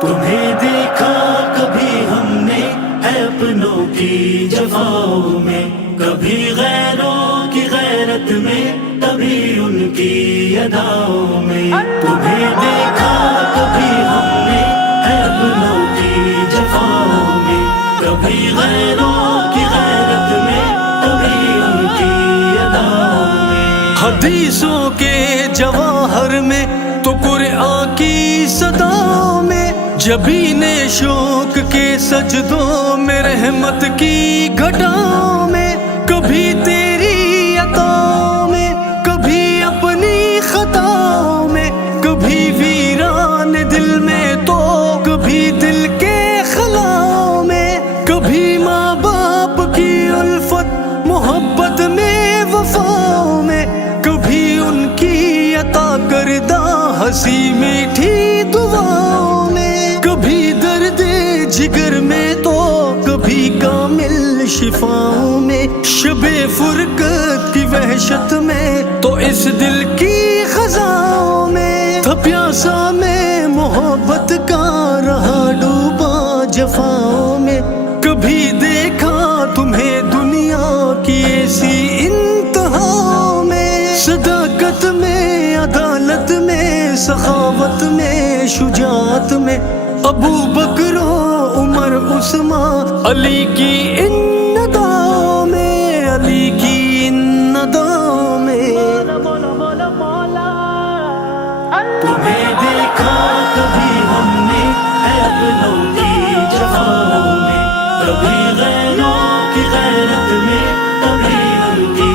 تمہیں دیکھا کبھی ہم نے ہے اپنوں کی جفاؤں میں، کبھی غیروں کی غیرت میں، کبھی ان کی اداؤں میں. تمہیں دیکھا کبھی ہم نے ہے اپنوں کی جفاؤں میں، کبھی غیروں کی غیرت میں، کبھی ان کی اداؤں میں. حدیثوں کے جواہر میں تو قرآن کی صداؤں میں، جبین شوق کے سجدوں میں، رحمت کی گھٹاؤں میں، کبھی تیری عطاؤں میں، کبھی اپنی خطاؤں میں، کبھی ویران دل میں تو کبھی دل کے خلاؤں میں، کبھی ماں باپ کی الفت محبت میں وفاؤں میں، کبھی ان کی عطا کردہ ہنسی میٹھی دعاؤں میں، کبھی درد جگر میں تو کبھی کامل شفاؤں میں، شب فرقت کی وحشت میں تو اس دل کی خزاؤں میں، تھا پیاسا میں محبت کا رہا ڈوبا جفاؤں میں. کبھی دیکھا تمہیں دنیا کی ایسی انتہاؤں میں، صداقت میں، عدالت میں، سخاوت میں، شجاعت میں، ابو بکر و عمر عثمان علی کی ان اداؤں میں، علی کی ان اداؤں میں. تمہیں دیکھا کبھی ہم نے ہے اپنوں کی جفاؤں میں، کبھی غیروں کی غیرت میں، کبھی ان کی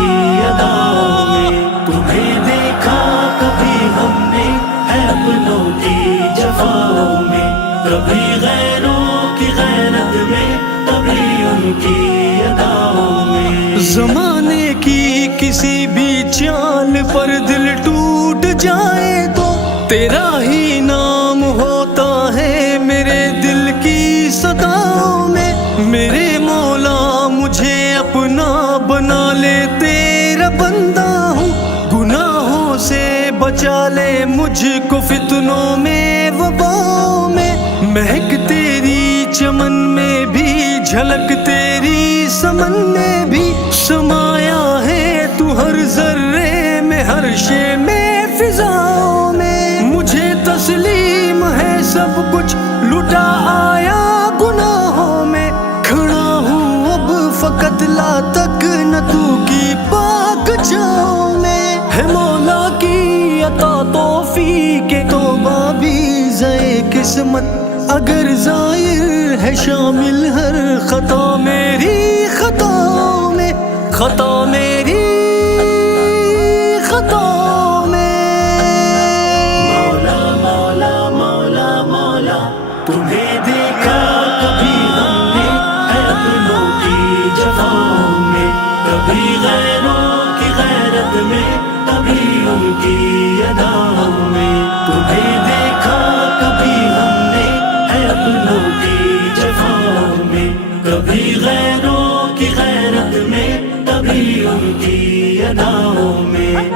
اداؤں میں. تمہیں دیکھا کبھی ہم نے ہے اپنوں کی جفاؤں میں، کبھی غیروں کی غیرت میں، کبھی ان کی اداؤں میں. زمانے کی کسی بھی چال پر دل ٹوٹ جائے تو تیرا ہی نام ہوتا ہے میرے دل کی صداؤں میں. میرے مولا مجھے اپنا بنا لے، تیرا بندہ ہوں، گناہوں سے بچا لے مجھ کو فتنوں میں وباؤں میں. مہک تیری چمن میں بھی، جھلک تیری سمن میں بھی، سمایا ہے تو ہر ذرے میں، ہر شے میں، فضاؤں میں. مجھے تسلیم ہے سب کچھ، لٹا آیا گناہوں میں، کھڑا ہوں اب فقط لا تک نہ تو کی پاک جاؤں میں. ہے مولا کی عطا توفیق توبہ بھی زائے قسمت، اگر ظاہر ہے شامل ہر خطا میری خطاؤں میں، خطا میری خطاؤں میں. مولا مولا مولا مولا، تمہیں دیکھا کبھی ہم نے ہے اپنوں کی جفاؤں میں، کبھی غیروں کی غیرت میں، کبھی ان کی اداؤں میں. تمہیں دیکھا کبھی ہم نے ہے اپنوں کی جفاؤں میں، کبھی غیروں کی غیرت میں، کبھی ان کی اداؤں میں.